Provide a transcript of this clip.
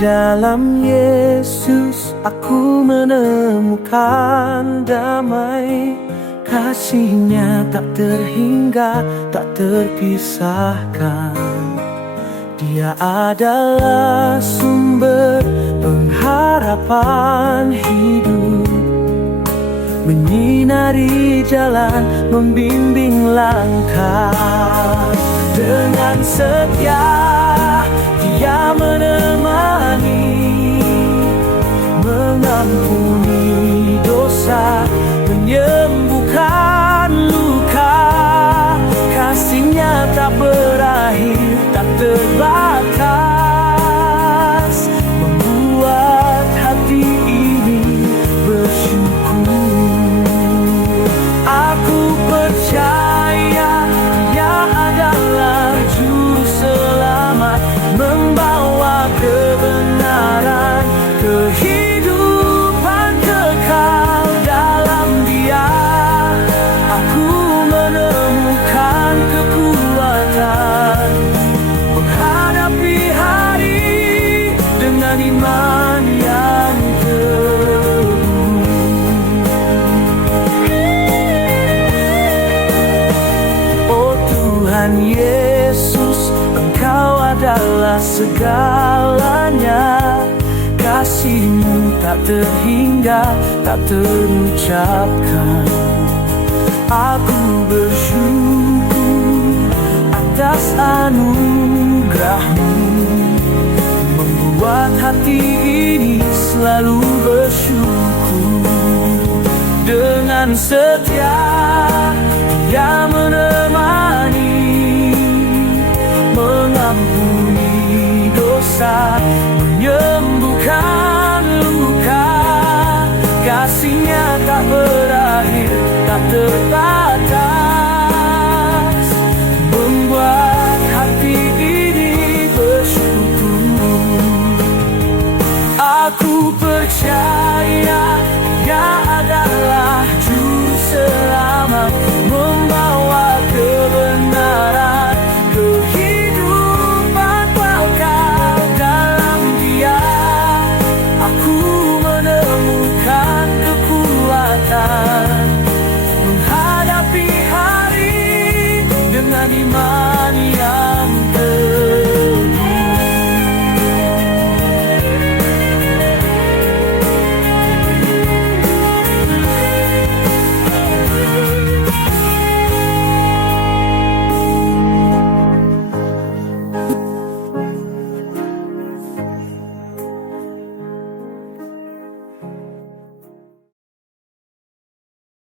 dalam Yesus aku menemukan damai. Kasih-Nya tak terhingga, tak terpisahkan. Dia adalah sumber pengharapan hidup, menyinari jalan, membimbing langkah. Dengan setia Dia menemani, mengampuni dosa, menyembuhkan luka. Kasih-Nya tak berakhir, tak terbatas, membuat hati ini bersyukur. Aku percaya Dia adalah juru selamat, membawa kebenaran, kehidupan kekal dalam Dia. Aku menemukan kekuatan menghadapi hari dengan iman yang teguh. Oh Tuhan Yesus, Engkau adalah segalanya. Kasih-Mu tak terhingga, tak terucapkan. Aku bersyukur atas anugerah-Mu, membuat hati ini selalu bersyukur. Dengan setia Dia menemani, mengampuni dosa, menyembuhkan luka. Kasih-Nya tak berakhir, tak terbatas,